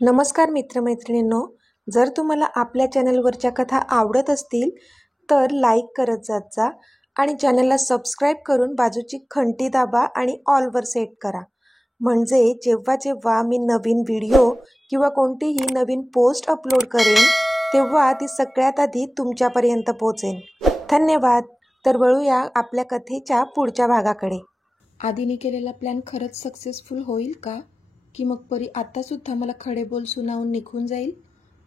नमस्कार मित्रमैत्रिणींनो, जर तुम्हाला आपल्या चॅनलवरच्या कथा आवडत असतील तर लाईक करत जात जा आणि चॅनलला सबस्क्राईब करून बाजूची घंटी दाबा आणि ऑलवर सेट करा. म्हणजे जेव्हा जेव्हा मी नवीन व्हिडिओ किंवा कोणतीही नवीन पोस्ट अपलोड करेन तेव्हा ती सगळ्यात आधी तुमच्यापर्यंत पोहोचेल. धन्यवाद. तर वळूया आपल्या कथेच्या पुढच्या भागाकडे. आधीने केलेला प्लॅन खरंच सक्सेसफुल होईल का? की मग परी आत्तासुद्धा मला खडे बोल सुनावून निघून जाईल?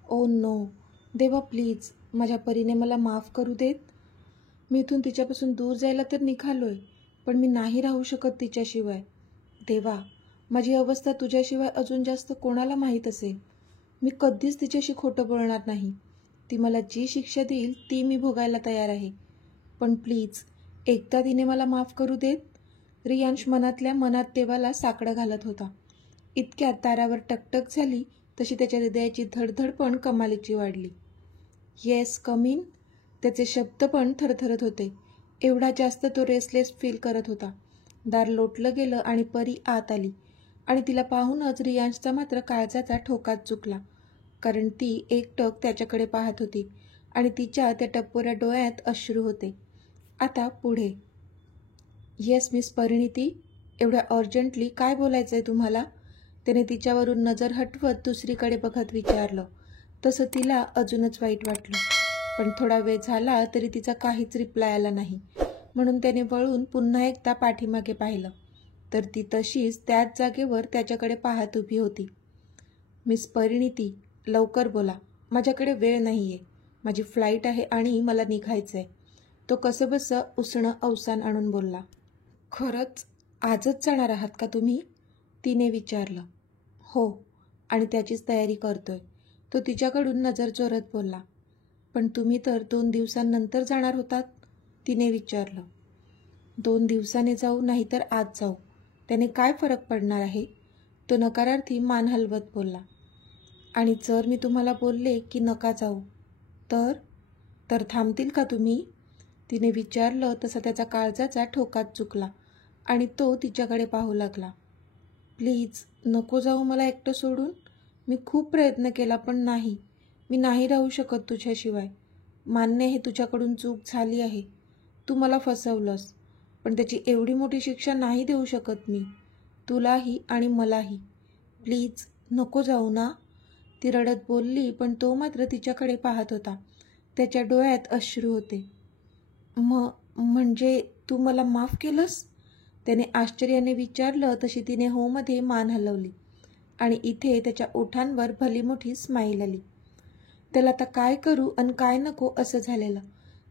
ओ नो देवा, प्लीज माझ्या परीने मला माफ करू देत. मी इथून तिच्यापासून दूर जायला तर निघालोय, पण मी नाही राहू शकत तिच्याशिवाय. देवा, माझी अवस्था तुझ्याशिवाय अजून जास्त कोणाला माहीत असेल. मी कधीच तिच्याशी खोटं बोलणार नाही. ती मला जी शिक्षा देईल ती मी भोगायला तयार आहे. पण प्लीज एकदा तिने मला माफ करू देत. रियांश मनातल्या मनात देवाला साकडं घालत होता. इतक्यात दारावर टकटक झाली तशी त्याच्या हृदयाची धडधड पण कमालीची वाढली. Yes, come in. त्याचे शब्द पण थरथरत होते. एवढा जास्त तो रेसलेस फील करत होता. दार लोटलं गेलं आणि परी आत आली आणि तिला पाहूनच रियांशचा मात्र काळजाचा ठोकाच चुकला. कारण ती एकटक त्याच्याकडे पाहत होती आणि तिच्या त्या टप्पोऱ्या डोळ्यात अश्रू होते. आता पुढे. येस मिस परिणिती, एवढ्या अर्जंटली काय बोलायचं आहे तुम्हाला? त्याने तिच्यावरून नजर हटवत दुसरीकडे बघत विचारलं. तसं तिला अजूनच वाईट वाटलं, पण थोडा वेळ झाला तरी तिचा काहीच रिप्लाय आला नाही. म्हणून त्याने वळून पुन्हा एकदा पाठीमागे पाहिलं तर ती तशीच त्याच जागेवर त्याच्याकडे पाहत उभी होती. मिस परिणिती, लवकर बोला, माझ्याकडे वेळ नाही आहे. माझी फ्लाईट आहे आणि मला निघायचं आहे. तो कसंबसं उसणं अवसान आणून बोलला. खरंच आजच जाणार आहात का तुम्ही? तिने विचारलं. हो, आणि त्याचीच तयारी करतोय. तो तिच्याकडून नजर चोरत बोलला. पण तुम्ही तर 2 दिवसांनंतर जाणार होतात? तिने विचारलं. 2 दिवसाने जाऊ नाहीतर आज जाऊ, त्याने काय फरक पडणार आहे? तो नकारार्थी मान हलवत बोलला. आणि जर मी तुम्हाला बोलले की नका जाऊ तर थांबतील का तुम्ही? तिने विचारलं तसा त्याचा काळजाचा ठोकाच चुकला आणि तो तिच्याकडे पाहू लागला. प्लीज नको जाऊ मला एकटं सोडून. मी खूप प्रयत्न केला पण नाही. मी नाही राहू शकत तुझ्याशिवाय. मान्य आहे तुझ्याकडून चूक झाली आहे. तू मला फसवलंस, पण त्याची एवढी मोठी शिक्षा नाही देऊ शकत मी, तुलाही आणि मलाही. प्लीज नको जाऊ ना. ती रडत बोलली, पण तो मात्र तिच्याकडे पाहत होता. त्याच्या डोळ्यात अश्रू होते. म्हणजे तू मला माफ केलंस? त्याने आश्चर्याने विचारलं तशी तिने हो मध्ये मान हलवली आणि इथे त्याच्या ओठांवर भली मोठी स्माईल आली. त्याला आता काय करू आणि काय नको असं झालेलं.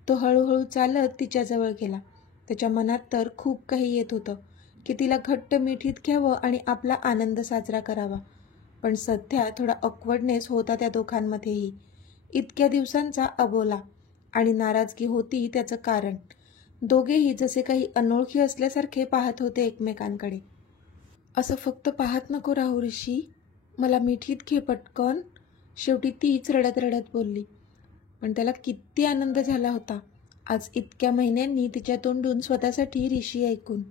तो हळूहळू चालत तिच्याजवळ गेला. त्याच्या मनात तर खूप काही येत होतं की तिला घट्ट मिठीत घ्यावं आणि आपला आनंद साजरा करावा. पण सध्या थोडा ऑकवर्डनेस होता त्या दोघांमध्येही. इतक्या दिवसांचा अबोला आणि नाराजगी होती त्याचं कारण. दोघेही जसे काही अनोळखी असल्यासारखे पाहत होते एकमेकांकडे. असं फक्त पाहत नको राहू ऋषी, मला मिठीत घे पटकन. शेवटी तीच रडत रडत बोलली. पण त्याला किती आनंद झाला होता आज इतक्या महिन्यांनी तिच्या तोंडून स्वतःसाठी ऋषी ऐकून.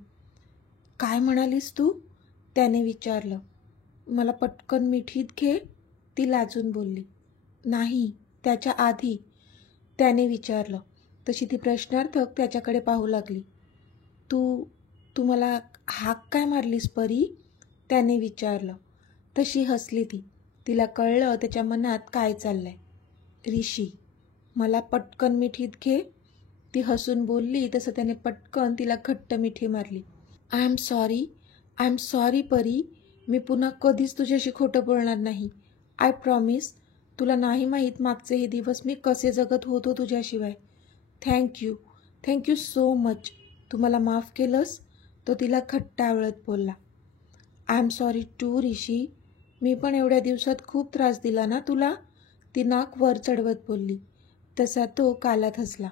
काय म्हणालीस तू? त्याने विचारलं. मला पटकन मिठीत घे, ती लाजून बोलली. नाही, त्याच्या आधी. त्याने विचारलं. तशी ती प्रश्नार्थक त्याच्याकडे पाहू लागली. तू मला हाक काय मारलीस परी? त्याने विचारलं. तशी हसली ती. तिला कळलं त्याच्या मनात काय चाललंय. ऋषी, मला पटकन मिठीत घे, ती हसून बोलली. तसं त्याने पटकन तिला घट्ट मिठी मारली. आय एम सॉरी परी. मी पुन्हा कधीच तुझ्याशी खोटं बोलणार नाही. I promise. तुला नाही माहीत मागचे हे दिवस मी कसे जगत होतो तुझ्याशिवाय. Thank you so much. तू मला माफ केलंस? तो तिला घट्ट आवळत बोलला. I am sorry too Rishi. मी पण एवढ्या दिवसात खूप त्रास दिला ना तुला, ती नाक वर चढवत बोलली. तसा तो कालात हसला.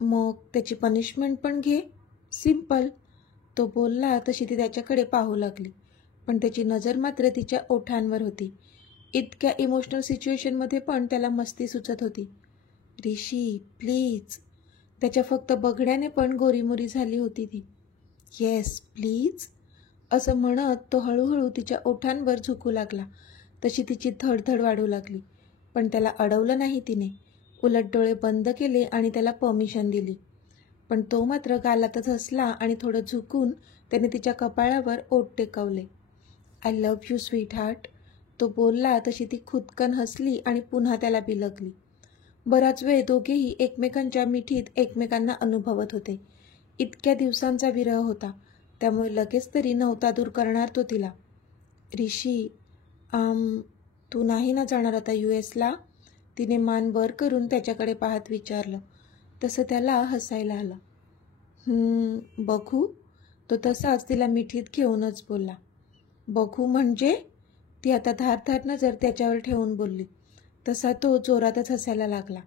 मग त्याची पनिशमेंट पण घे, सिम्पल. तो बोलला तशी ती त्याच्याकडे पाहू लागली, पण त्याची नजर मात्र तिच्या ओठांवर होती. इतक्या इमोशनल सिच्युएशनमध्ये पण त्याला मस्ती सुचत होती. ऋषी प्लीज. त्याच्या फक्त बघण्याने पण गोरीमोरी झाली होती ती. येस प्लीज असं म्हणत तो हळूहळू तिच्या ओठांवर झुकू लागला. तशी तिची धडधड वाढू लागली. पण त्याला अडवलं नाही तिने. उलट डोळे बंद केले आणि त्याला परमिशन दिली. पण तो मात्र गालातच हसला आणि थोडं झुकून त्याने तिच्या कपाळावर ओठ टेकवले. I love you sweetheart, तो बोलला. तशी ती खुदकन हसली आणि पुन्हा त्याला बिलगली. बराच वेळ दोघेही एकमेकांच्या मिठीत एकमेकांना अनुभवत होते. इतक्या दिवसांचा विरह होता, त्यामुळे लगेच तरी नव्हता दूर करणार तो तिला. ऋषी, तू नाही ना जाणार आता US ला? तिने मान वर करून त्याच्याकडे पाहत विचारलं. तसं त्याला हसायला आलं. बघू, तो तसाच तिला मिठीत घेऊनच बोलला. बघू म्हणजे? ती आता धारधार नजर त्याच्यावर ठेवून बोलली. तसा तो जोरातच हसायला लागला.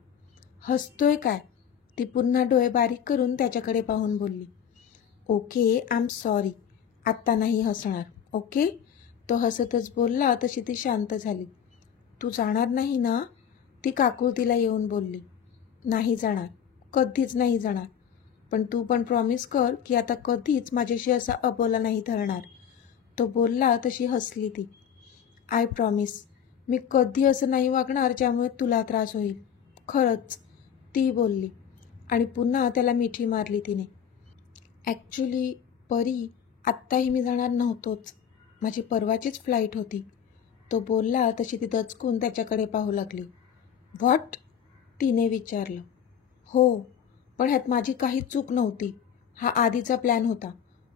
हसतोय काय? ती पुन्हा डोळे बारीक करून त्याच्याकडे पाहून बोलली. ओके, आय एम सॉरी, आत्ता नाही हसणार, ओके? तो हसतच बोलला. तशी ती शांत झाली. तू जाणार नाही ना? ती काकुळतीला येऊन बोलली. नाही जाणार, कधीच नाही जाणार. पण तू पण प्रॉमिस कर की आता कधीच माझ्याशी असा अबोला नाही धरणार, तो बोलला. तशी हसली ती. आय प्रॉमिस, मी कधी असं नाही वागणार ज्यामुळे तुला त्रास होईल, खरंच, ती बोलली. आणि पुन्हा त्याला मिठी मारली तिने. ॲक्च्युली परी, आत्ताही मी जाणार नव्हतोच, माझी परवाचीच फ्लाईट होती, तो बोलला. तशी ती दचकून त्याच्याकडे पाहू लागली. व्हॉट? तिने विचारलं. हो, पण ह्यात माझी काहीच चूक नव्हती. हा आधीचा प्लॅन होता,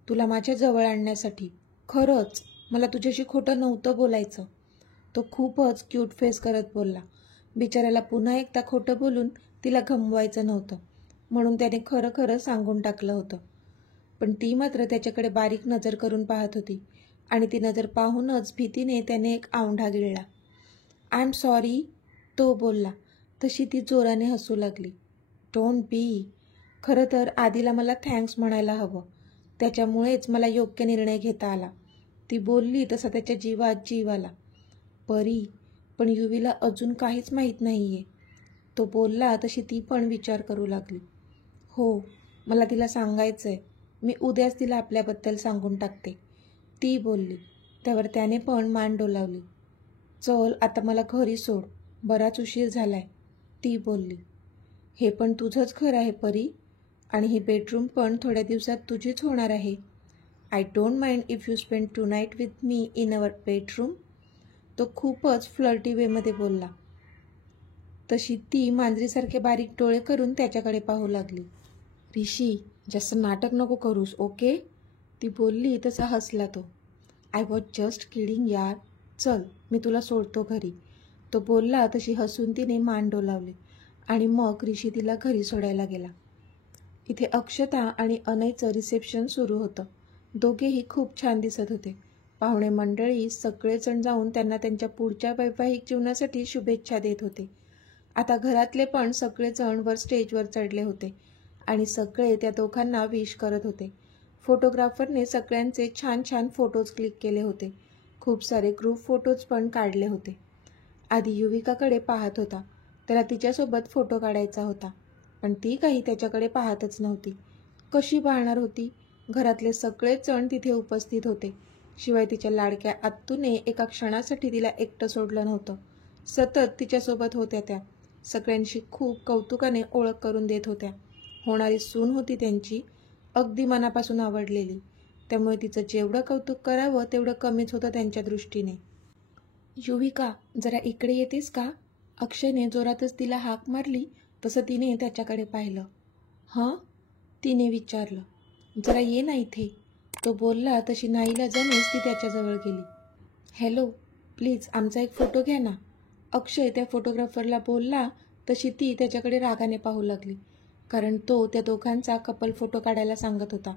तुला माझ्या जवळ आणण्यासाठी. खरंच मला तुझ्याशी खोटं नव्हतं बोलायचं, तो खूपच क्यूट फेस करत बोलला. बिचाऱ्याला पुन्हा एकदा खोटं बोलून तिला गमवायचं नव्हतं, म्हणून त्याने खरं खरं सांगून टाकलं होतं. पण ती मात्र त्याच्याकडे बारीक नजर करून पाहत होती आणि ती नजर पाहूनच भीतीने त्याने एक आवंढा गिळला. आय एम सॉरी, तो बोलला. तशी ती जोराने हसू लागली. Don't be. खरं तर आधीला मला थँक्स म्हणायला हवं, त्याच्यामुळेच मला योग्य निर्णय घेता आला, ती बोलली. तसा त्याच्या जीवात जीव आला. परी, पण युवीला अजून काहीच माहीत नाही आहे, तो बोलला. तशी ती पण विचार करू लागली. हो, मला तिला सांगायचं आहे, मी उद्याच तिला आपल्याबद्दल सांगून टाकते, ती बोलली. त्यावर त्याने पण मान डोलावली. चल आता मला घरी सोड, बराच उशीर झालाय, ती बोलली. हे पण तुझंच घर आहे परी, आणि ही बेडरूम पण थोड्या दिवसात तुझीच होणार आहे. I don't mind if you spend tonight with me in our bedroom, तो खूपच फ्लर्टी वेमध्ये बोलला. तशी ती मांजरीसारखे बारीक डोळे करून त्याच्याकडे पाहू लागली. ऋषी, जास्त नाटक नको करूस, ओके, ती बोलली. तसा हसला तो. आय वॉज जस्ट किडिंग यार, चल मी तुला सोडतो घरी, तो बोलला. तशी हसून तिने मान डोलावली आणि मग ऋषी तिला घरी सोडायला गेला. इथे अक्षता आणि अनयचं रिसेप्शन सुरू होतं. दोघेही खूप छान दिसत होते. पाहुणे मंडळी सगळेजण जाऊन त्यांना त्यांच्या पुढच्या वैवाहिक जीवनासाठी शुभेच्छा देत होते. आता घरातले पण सगळेजण वर स्टेजवर चढले होते आणि सगळे त्या दोघांना विश करत होते. फोटोग्राफरने सगळ्यांचे छान छान फोटोज क्लिक केले होते. खूप सारे ग्रुप फोटोज पण काढले होते. आधी युविकाकडे पाहत होता, त्याला तिच्यासोबत फोटो काढायचा होता, पण ती काही त्याच्याकडे पाहतच नव्हती. कशी पाहणार होती? घरातले सगळेच जण तिथे उपस्थित होते. शिवाय तिच्या लाडक्या आत्तूने एका क्षणासाठी तिला एकटं सोडलं नव्हतं. सतत तिच्यासोबत होत्या त्या. सगळ्यांशी खूप कौतुकाने ओळख करून देत होत्या. होणारी सून होती त्यांची, अगदी मनापासून आवडलेली, त्यामुळे तिचं जेवढं कौतुक करावं तेवढं कमीच होतं त्यांच्या दृष्टीने. युविका, जरा इकडे येतेस का? अक्षयने जोरातच तिला हाक मारली. तसं तिने त्याच्याकडे पाहिलं. हां, तिने विचारलं. जरा ये ना इथे, तो बोलला. तशी नाईलाजानेच ती त्याच्याजवळ गेली. हॅलो, प्लीज आमचा एक फोटो घ्या ना, अक्षय त्या फोटोग्राफरला बोलला. तशी ती त्याच्याकडे रागाने पाहू लागली, कारण तो त्या दोघांचा कपल फोटो काढायला सांगत होता.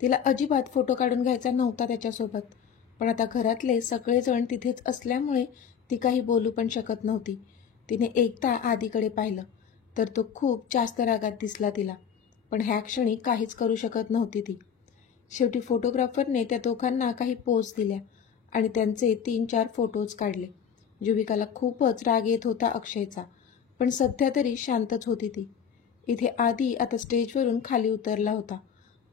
तिला अजिबात फोटो काढून घ्यायचा नव्हता त्याच्यासोबत, पण आता घरातले सगळेजण तिथेच असल्यामुळे ती काही बोलू पण शकत नव्हती. तिने एकदा आधीकडे पाहिलं तर तो खूप जास्त रागात दिसला तिला, पण ह्या क्षणी काहीच करू शकत नव्हती ती. शेवटी फोटोग्राफरने त्या दोघांना काही पोज दिल्या आणि त्यांचे 3-4 फोटोज काढले. युविकाला खूपच राग येत होता अक्षयचा, पण सध्या तरी शांतच होती ती. इथे आधी आता स्टेजवरून खाली उतरला होता.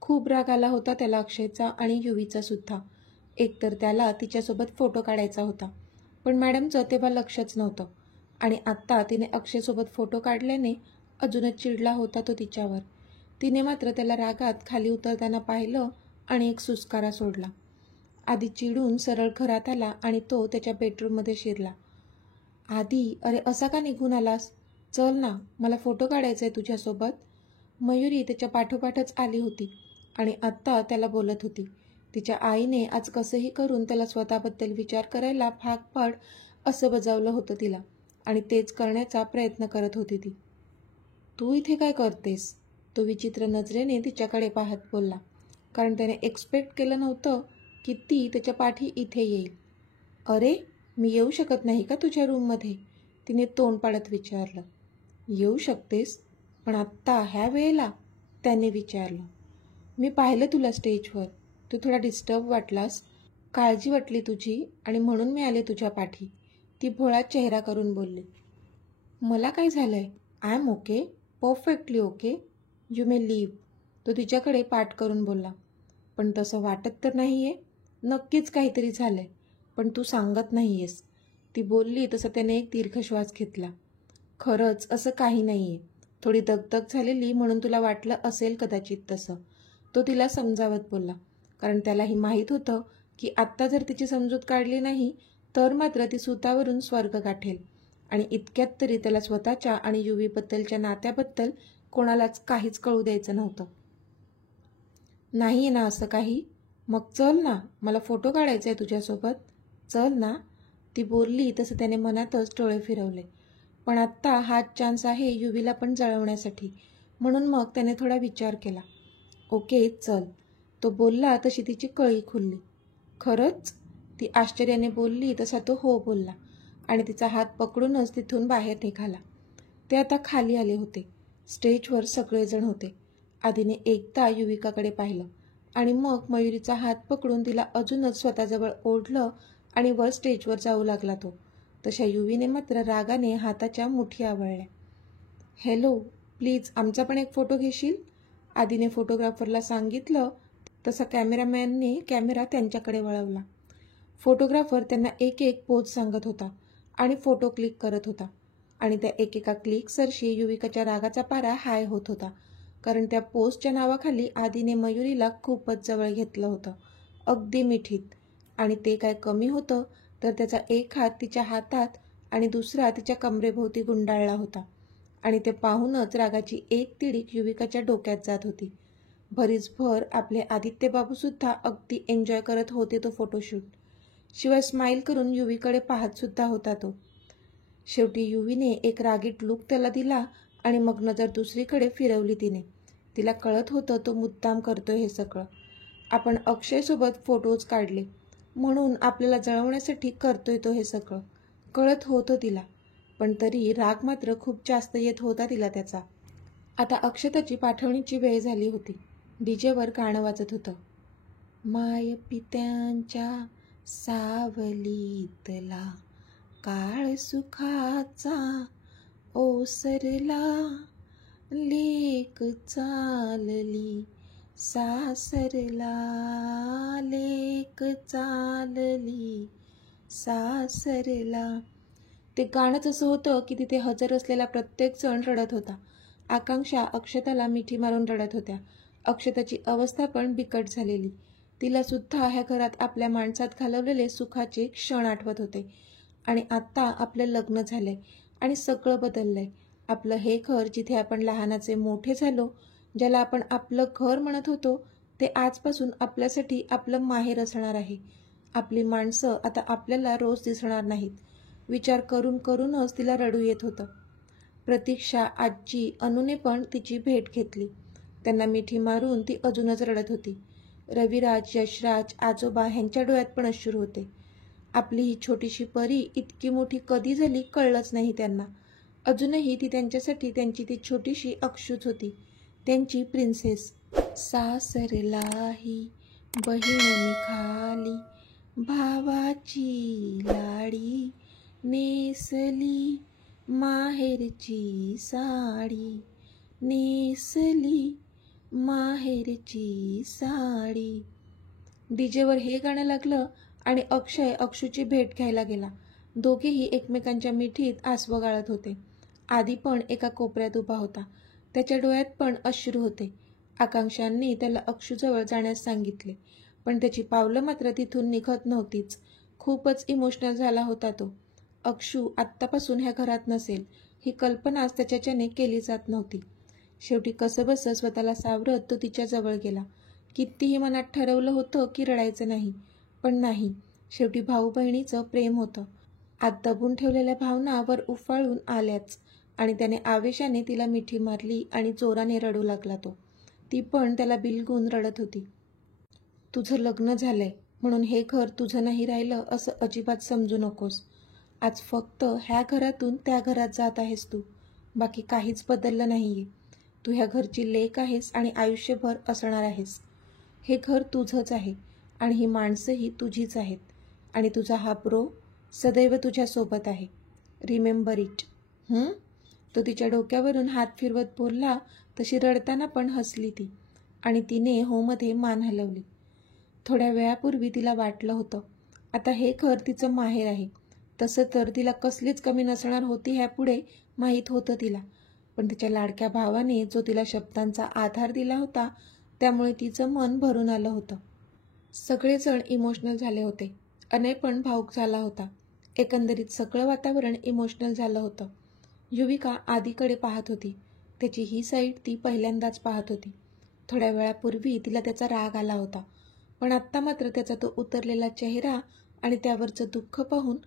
खूप राग आला होता त्याला अक्षयचा आणि युवीचा सुद्धा. एकतर त्याला तिच्यासोबत फोटो काढायचा होता पण मॅडमचं तेव्हा लक्षच नव्हतं. आणि आत्ता तिने अक्षयसोबत फोटो काढल्याने अजूनच चिडला होता तो तिच्यावर. तिने मात्र त्याला रागात खाली उतरताना पाहिलं आणि एक सुस्कारा सोडला. आधी चिडून सरळ घरात आला आणि तो त्याच्या बेडरूममध्ये शिरला. आधी, अरे असा का निघून आलास? चल ना, मला फोटो काढायचा आहे तुझ्यासोबत. मयुरी त्याच्या पाठोपाठच आली होती आणि आत्ता त्याला बोलत होती. तिच्या आईने आज कसंही करून त्याला स्वतःबद्दल विचार करायला भाग पाड असं बजावलं होतं तिला आणि तेच करण्याचा प्रयत्न करत होती ती. तू इथे काय करतेस? तो विचित्र नजरेने तिच्याकडे पाहत बोलला, कारण त्याने एक्सपेक्ट केलं नव्हतं की ती त्याच्या पाठी इथे येईल. अरे, मी येऊ शकत नाही का तुझ्या रूममध्ये? तिने तोंड पाडत विचारलं. येऊ शकतेस, पण आत्ता ह्या वेळेला? त्याने विचारलं. मी पाहिलं तुला स्टेजवर. तू थोडा डिस्टर्ब वाटलास, काळजी वाटली तुझी आणि म्हणून मी आले तुझ्या पाठी, ती भोळा चेहरा करून बोलली. मला काय झालंय? I am okay, perfectly okay. You may leave. तो तिच्याकडे पाठ करून बोलला. पण तसं वाटत तर नाही आहे. नक्कीच काहीतरी झालंय, पण तू सांगत नाही आहेस. ती बोलली तसं त्याने एक दीर्घ श्वास घेतला. खरंच असं काही नाही आहे. थोडी दगदग झालेली म्हणून तुला वाटलं असेल कदाचित तसं. तो तिला समजावत बोलला, कारण त्यालाही माहीत होतं की आत्ता जर तिची समजूत काढली नाही तर मात्र ती सुतावरून स्वर्ग गाठेल आणि इतक्यात तरी त्याला स्वतःच्या आणि युवीबद्दलच्या नात्याबद्दल कोणालाच काहीच कळू द्यायचं नव्हतं. नाही आहे ना असं काही? मग चल ना, मला फोटो काढायचा आहे तुझ्यासोबत. चल ना. ती बोलली तसं त्याने मनातच डोळे फिरवले. पण आत्ता हाच चान्स आहे युवीला पण जळवण्यासाठी, म्हणून मग त्याने थोडा विचार केला. ओके चल. तो बोलला तशी तिची कळी खुलली. खरंच? ती आश्चर्याने बोलली तसा तो हो बोलला आणि तिचा हात पकडूनच तिथून बाहेर निघाला. ते आता खाली आले होते. स्टेजवर सगळेजण होते. आधीने एकदा युविकाकडे पाहिलं आणि मग मयुरीचा हात पकडून तिला अजूनच स्वतःजवळ ओढलं आणि वर स्टेजवर जाऊ लागला तो. तशा युवीने मात्र रागाने हाताच्या मुठी आवळल्या. हॅलो, प्लीज आमचा पण एक फोटो घेशील? आधीने फोटोग्राफरला सांगितलं तसा कॅमेरामॅनने कॅमेरा त्यांच्याकडे वळवला. फोटोग्राफर त्यांना एक एक पोज सांगत होता आणि फोटो क्लिक करत होता आणि त्या एकेका क्लिकसरशी युविकाच्या रागाचा पारा हाय होत होता, कारण त्या पोजच्या नावाखाली आधीने मयुरीला खूपच जवळ घेतलं होतं, अगदी मिठीत. आणि ते काय कमी होतं तर त्याचा एक हात तिच्या हातात आणि दुसरा तिच्या कमरेभोवती गुंडाळला होता आणि ते पाहूनच रागाची एक तिडीक युविकाच्या डोक्यात जात होती. भरीसभर आपले आदित्यबाबूसुद्धा अगदी एन्जॉय करत होते तो फोटोशूट. शिवाय स्माईल करून युवीकडे पाहतसुद्धा होता तो. शेवटी युवीने एक रागीट लुक त्याला दिला आणि मग नजर दुसरीकडे फिरवली तिने. तिला कळत होतं तो मुद्दाम करतोय हे सगळं. आपण अक्षयसोबत फोटोज काढले म्हणून आपल्याला जळवण्यासाठी करतोय तो हे सगळं. कळत होतं तिला, पण तरी राग मात्र खूप जास्त येत होता तिला त्याचा. आता अक्षताची पाठवणीची वेळ झाली होती. डीजेवर गाणं वाजत होतं. माय पित्यांच्या सावलीतला काळ सुखाचा ओसरला, लेक चालली सासरला, लेक चालली सासरला. ते गाणंच असं होतं की तिथे हजर असलेला प्रत्येक जण रडत होता. आकांक्षा अक्षताला मिठी मारून रडत होत्या. अक्षताची अवस्था पण बिकट झालेली. तिला सुद्धा ह्या घरात आपल्या माणसात घालवलेले सुखाचे क्षण आठवत होते. आणि आत्ता आपलं लग्न झालंय आणि सगळं बदललंय. आपलं हे घर जिथे आपण लहानाचे मोठे झालो, ज्याला आपण आपलं घर म्हणत होतो, ते आजपासून आपल्यासाठी आपलं माहेर असणार आहे. आपली माणसं आता आपल्याला रोज दिसणार नाहीत. विचार करून करूनच तिला रडू येत होतं. प्रतीक्षा, आजी, अनुने पण तिची भेट घेतली. त्यांना मिठी मारून ती अजूनच रडत होती. रविराज, यशराज, आजोबा ह्यांच्या डोळ्यात पण अश्रू होते. आपली ही छोटीशी परी इतकी मोठी कधी झाली कळलंच नाही त्यांना. अजूनही ती त्यांच्यासाठी त्यांची ती छोटीशी अक्षूच होती, त्यांची प्रिन्सेस. सासरलाही बहीण खाली भावाची लाडी, नेसली माहेरची साडी, नेसली माहेरची साडी. डीजेवर हे गाणं लागलं आणि अक्षय अक्षूची भेट घ्यायला गेला. दोघेही एकमेकांच्या मिठीत आसवं गाळत होते. आदी पण एका कोपऱ्यात उभा होता. त्याच्या डोळ्यात पण अश्रू होते. आकांक्षांनी त्याला अक्षूजवळ जाण्यास सांगितले, पण त्याची पावलं मात्र तिथून निघत नव्हतीच. खूपच इमोशनल झाला होता तो. अक्षू आत्तापासून ह्या घरात नसेल ही कल्पनाच त्याच्याने केली जात नव्हती. शेवटी कसंबसं स्वतःला सावरत तो तिच्याजवळ गेला. कितीही मनात ठरवलं होतं की रडायचं नाही, पण नाही. शेवटी भाऊ बहिणीचं प्रेम होतं. आत दबून ठेवलेल्या भावना वर उफाळून आल्याच आणि त्याने आवेशाने तिला मिठी मारली आणि जोराने रडू लागला तो. ती पण त्याला बिलगून रडत होती. तुझं लग्न झालंय म्हणून हे घर तुझं नाही राहिलं असं अजिबात समजू नकोस. आज फक्त ह्या घरातून त्या घरात जात आहेस तू. बाकी काहीच बदललं नाहीये. तू ह्या घरची लेक आहेस आणि आयुष्यभर असणार आहेस. हे घर तुझंच आहे आणि ही माणसंही तुझीच आहेत आणि तुझा हा ब्रो सदैव तुझ्यासोबत आहे. Remember it. तो तिच्या डोक्यावरून हात फिरवत बोलला. तशी रडताना पण हसली ती आणि तिने होमध्ये मान हलवली. थोड्या वेळापूर्वी तिला वाटलं होतं आता हे घर तिचं माहेर आहे. तसं तर तिला कसलीच कमी नसणार होती ह्यापुढे माहीत होतं तिला. पण तिच्या लाडक्या भावाने जो तिला शब्दांचा आधार दिला होता त्यामुळे तिचं मन भरून आलं होतं. सगळेजण इमोशनल झाले होते. अनय पण भावूक झाला होता. एकंदरीत सगळं वातावरण इमोशनल झालं होतं. युविका आदीकडे पाहत होती. त्याची ही साईड ती पहिल्यांदाच पाहत होती. थोड्या वेळापूर्वी तिला त्याचा राग आला होता, पण आत्ता मात्र त्याचा तो उतरलेला चेहरा आणि त्यावरचं दुःख पाहून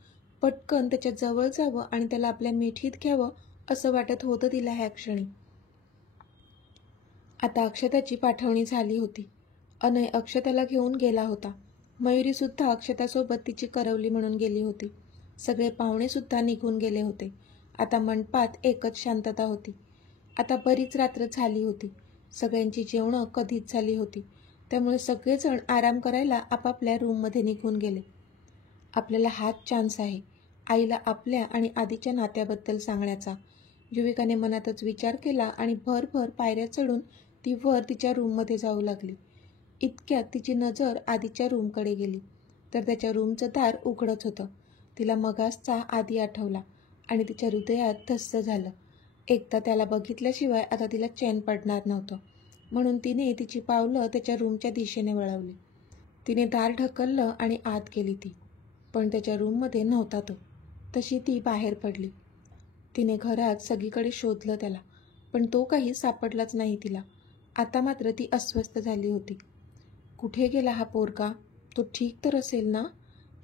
पटकन त्याच्या जवळ जावं आणि त्याला आपल्या मिठीत घ्यावं असं वाटत होतं तिला ह्या क्षणी. आता अक्षताची पाठवणी झाली होती. अनय अक्षताला घेऊन गेला होता. मयुरीसुद्धा अक्षतासोबत तिची करवली म्हणून गेली होती. सगळे पाहुणेसुद्धा निघून गेले होते. आता मंडपात एकच शांतता होती. आता बरीच रात्र झाली होती. सगळ्यांची जेवणं कधीच झाली होती. त्यामुळे सगळेजण आराम करायला आपापल्या रूममध्ये निघून गेले. आपल्याला हाच चान्स आहे आईला आपल्या आणि आधीच्या नात्याबद्दल सांगण्याचा. युविकाने मनातच विचार केला आणि भरभर पायऱ्या चढून ती वर तिच्या रूममध्ये जाऊ लागली. इतक्यात तिची नजर आधीच्या रूमकडे गेली तर त्याच्या रूमचं दार उघडच होतं. तिला मगासचा आधी आठवला आणि तिच्या हृदयात धस्स झालं. एकदा त्याला बघितल्याशिवाय आता तिला चैन पडणार नव्हतं, म्हणून तिने तिची पावलं त्याच्या रूमच्या दिशेने वळवली. तिने दार ढकललं आणि आत गेली ती, पण त्याच्या रूममध्ये नव्हता तो. तशी ती बाहेर पडली. तिने घरात सगळीकडे शोधलं त्याला, पण तो काही सापडलाच नाही तिला. आता मात्र ती अस्वस्थ झाली होती. कुठे गेला हा पोरगा? तो ठीक तर असेल ना?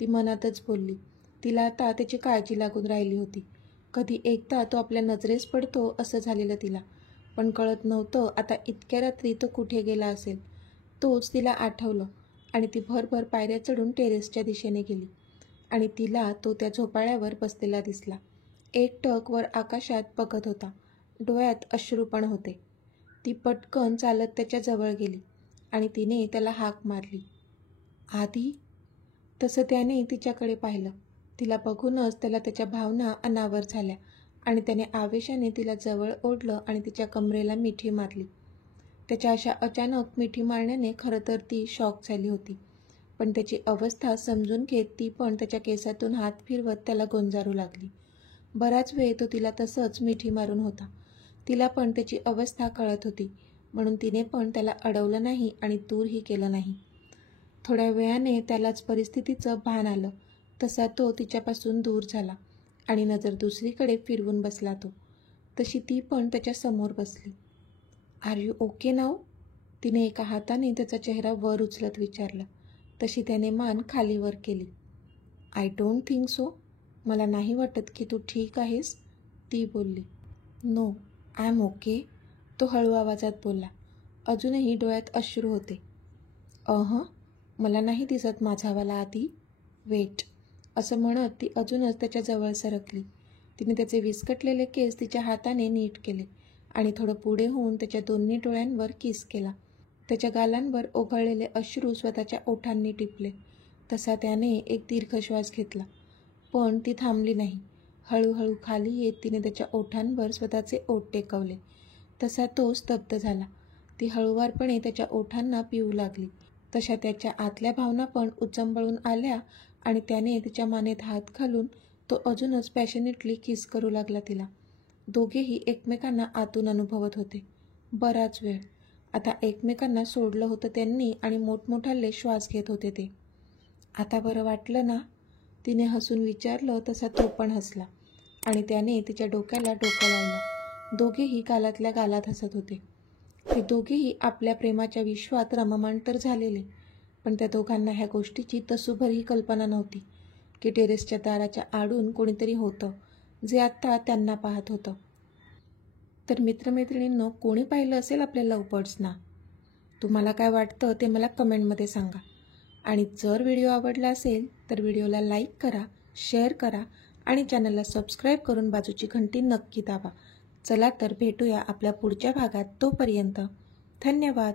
ती मनातच बोलली. तिला आता त्याची काळजी लागून राहिली होती. कधी एकदा तो आपल्या नजरेस पडतो असं झालेलं तिला, पण कळत नव्हतं आता इतक्या रात्री तो कुठे गेला असेल. तोच तिला आठवलं आणि ती भरभर पायऱ्या चढून टेरेसच्या दिशेने गेली आणि तिला तो त्या झोपाळ्यावर बसलेला दिसला. एकटक वर आकाशात बघत होता. डोळ्यात अश्रू पण होते. ती पटकन चालत त्याच्या जवळ गेली आणि तिने त्याला हाक मारली. आधी? तसं त्याने तिच्याकडे पाहिलं. तिला बघूनच त्याला त्याच्या भावना अनावर झाल्या आणि त्याने आवेशाने तिला जवळ ओढलं आणि तिच्या कमरेला मिठी मारली. त्याच्या अशा अचानक मिठी मारण्याने खरं तर ती शॉक झाली होती, पण त्याची अवस्था समजून घेत ती पण त्याच्या केसातून हात फिरवत त्याला गोंजारू लागली. बराच वेळ तो तिला तसंच मिठी मारून होता. तिला पण त्याची अवस्था कळत होती, म्हणून तिने पण त्याला अडवलं नाही आणि दूरही केलं नाही. थोड्या वेळाने त्यालाच परिस्थितीचं भान आलं. तसा तो तिच्यापासून दूर झाला आणि नजर दुसरीकडे फिरवून बसला तो. तशी ती पण त्याच्या समोर बसली. Are you okay now? तिने एका हाताने त्याचा चेहरा वर उचलत विचारलं. तशी त्याने मान खाली वर केली. I don't think so. मला नाही वाटत की तू ठीक आहेस, ती बोलली. नो, आय एम ओके, तो हळू आवाजात बोलला. अजूनही डोळ्यात अश्रू होते. मला नाही दिसत माझावाला आधी. वेट, असं म्हणत ती अजूनच त्याच्या जवळ सरकली. तिने त्याचे विस्कटलेले केस तिच्या हाताने नीट केले आणि थोडं पुढे होऊन त्याच्या दोन्ही डोळ्यांवर किस केला. त्याच्या गालांवर ओघळलेले अश्रू स्वतःच्या ओठांनी टिपले. तसा त्याने एक दीर्घ श्वास घेतला, पण ती थांबली नाही. हळूहळू खाली येत तिने त्याच्या ओठांवर स्वतःचे ओठ टेकवले. तसा तो स्तब्ध झाला. ती हळूवारपणे त्याच्या ओठांना पिऊ लागली. तशा त्याच्या आतल्या भावना पण उचंबळून आल्या आणि त्याने तिच्या मानेत हात घालून तो अजूनच पॅशनेटली किस करू लागला तिला. दोघेही एकमेकांना आतून अनुभवत होते. बराच वेळ आता एकमेकांना सोडलं होतं त्यांनी आणि मोठमोठाले श्वास घेत होते ते. आता बरं वाटलं ना? तिने हसून विचारलं तसा तो पण हसला आणि त्याने तिच्या डोक्याला डोकं लावलं. दोघेही गालातल्या गालात हसत होते. ते दोघेही आपल्या प्रेमाच्या विश्वात रममाण तर झालेले, पण त्या दोघांना ह्या गोष्टीची तसूभरही कल्पना नव्हती की टेरेसच्या दाराच्या आडून कोणीतरी होतं जे आत्ता त्यांना पाहत होतं. तर मित्रमैत्रिणींनो, कोणी पाहिलं असेल आपल्या लव्ह बर्ड्सना? तुम्हाला काय वाटतं ते मला कमेंटमध्ये सांगा. आणि जर व्हिडिओ आवडला असेल तर व्हिडिओला लाईक करा, शेअर करा आणि चॅनलला सबस्क्राईब करून बाजूची घंटी नक्की दाबा. चला तर भेटूया आपल्या पुढच्या भागात. तोपर्यंत धन्यवाद.